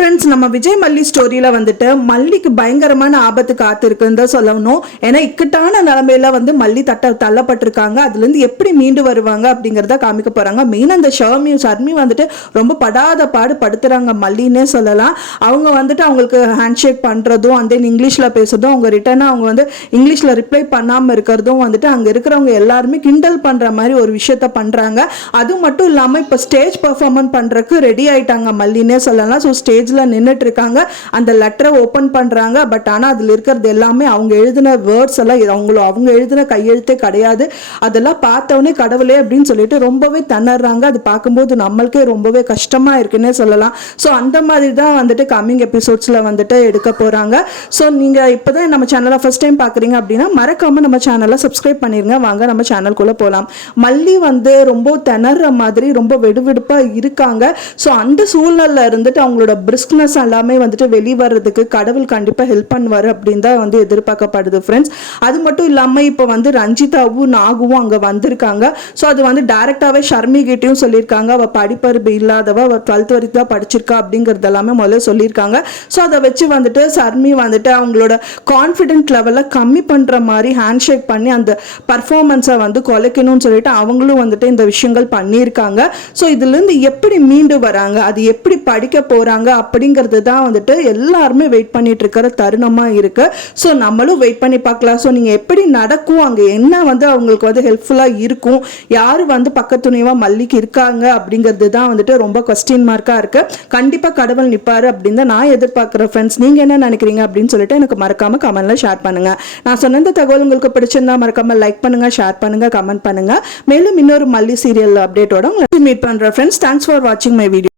Friends, நம்ம விஜய் மல்லி ஸ்டோரியில வந்துட்டு மல்லிக்கு பயங்கரமான ஆபத்து காத்திருக்குன்னு தான் சொல்லணும். ஏன்னா இக்கட்டான நிலைமையில வந்து மல்லி தள்ளப்பட்டிருக்காங்க. அதுல இருந்து எப்படி மீண்டு வருவாங்க அப்படிங்கறத காமிக்க போறாங்க. மெயின் அந்த சர்மி வந்துட்டு ரொம்ப படாத பாடு படுத்துறாங்க மல்லின்னே சொல்லலாம். அவங்க வந்துட்டு அவங்களுக்கு ஹேண்ட் ஷேக் பண்றதும் அந்த இங்கிலீஷ்ல பேசுறதும், அவங்க ரிட்டர்னா அவங்க வந்து இங்கிலீஷ்ல ரிப்ளை பண்ணாம இருக்கிறதும் வந்துட்டு அங்க இருக்கிறவங்க எல்லாருமே கிண்டல் பண்ற மாதிரி ஒரு விஷயத்த பண்றாங்க. அது மட்டும் இல்லாம இப்ப ஸ்டேஜ் பெர்ஃபார்மன்ஸ் பண்றதுக்கு ரெடி ஆயிட்டாங்க மல்லின்னே சொல்லலாம். ஸோ ஸ்டேஜ்ல நின்னுட்டு இருக்காங்க. அந்த லெட்டரை ஓபன் பண்றாங்க. பட் ஆனா அதுல இருக்கிறது எல்லாமே அவங்க எழுதின வேர்ட்ஸ் எல்லாம் அவங்க எழுதின கையெழுத்தே கிடையாது. அதெல்லாம் பார்த்தவொடனே கடவுளே அப்படின்னு சொல்லிட்டு ரொம்பவே திணறாங்க. அது பார்க்கும்போது நம்மளுக்கே ரொம்பவே கஷ்டமா இருக்குன்னே சொல்லலாம். ஸோ அந்த மாதிரி தான் வந்துட்டு கம்மிங் எபிசோட்ஸ்ல வந்துட்டு எடுக்க போறாங்க. ஸோ நீங்க இப்பதான் நம்ம சேனலை ஃபர்ஸ்ட் டைம் பாக்குறீங்க அப்படின்னா மறக்காம நம்ம சேனலை சப்ஸ்கிரைப் பண்ணிருங்க. வாங்க நம்ம சேனலுக்குள்ள போலாம். மல்லி வந்து ரொம்ப திணற மாதிரி ரொம்ப வெடுவெடுப்பா இருக்காங்க. ஸோ அந்த சூழ்நிலை இருந்துட்டு அவங்களோட பிரிஸ்க்னஸ் எல்லாமே வந்துட்டு வெளிவரதுக்கு கடவுள் கண்டிப்பா ஹெல்ப் பண்ணுவாரு அப்படின்னு தான் வந்து எதிர்பார்க்கப்படுது ஃப்ரெண்ட்ஸ். அது மட்டும் இல்லாம இப்போ வந்து ரஞ்சிதாவும் நாகுவும் அங்க வந்திருக்காங்க. ஸோ அது வந்து டைரக்டாவே ஷர்மி கிட்டையும் சொல்லியிருக்காங்க. அவ படிப்பறிவு இல்லாதவ, அவ 12th வரைக்கும் தான் படிச்சிருக்கா அப்படிங்கிறது எல்லாமே முதல்ல சொல்லியிருக்காங்க. ஸோ அதை வச்சு வந்துட்டு ஷர்மி வந்துட்டு அவங்களோட கான்ஃபிடென்ட் லெவலை கம்மி பண்ற மாதிரி ஹேண்ட் ஷேக் பண்ணி அந்த பர்ஃபார்மன்ஸை வந்து குலைக்கணும்னு சொல்லிட்டு அவங்களும் வந்துட்டு இந்த விஷயங்கள் பண்ணியிருக்காங்க. ஸோ இதுல இருந்து எப்படி மீண்டு வராங்க, அது எப்படி படிக்க போறாங்க அப்படிங்கிறது தான் வந்துட்டு எல்லாருமே வெயிட் பண்ணிட்டு இருக்கிற தருணமா இருக்கு. ஸோ நம்மளும் வெயிட் பண்ணி பார்க்கலாம். ஸோ நீங்க எப்படி நடக்கும், அங்க என்ன வந்து அவங்களுக்கு வந்து ஹெல்ப்ஃபுல்லா இருக்கும், யாரு வந்து பக்கத்துணைவா மல்லிக்கு இருக்காங்க அப்படிங்கிறது தான் வந்துட்டு ரொம்ப கொஸ்டின் மார்க்கா இருக்கு. கண்டிப்பா கடவுள் நிப்பாரு அப்படின்னு தான் நான் எதிர்பார்க்கிறேன் ஃப்ரெண்ட்ஸ். நீங்க என்ன நினைக்கிறீங்க அப்படின்னு சொல்லிட்டு எனக்கு மறக்காம கமெண்ட்ல ஷேர் பண்ணுங்க. நான் சொன்ன இந்த தகவல் உங்களுக்கு பிடிச்சிருந்தா மறக்காம லைக் பண்ணுங்க, ஷேர் பண்ணுங்க, கமெண்ட் பண்ணுங்க. மேலும் இன்னொரு மல்லி சீரியல் அப்டேட்டோட உங்களை மீட் பண்றேன் ஃப்ரெண்ட்ஸ். தேங்க்ஸ் ஃபார் வாட்சிங் மை வீடியோ.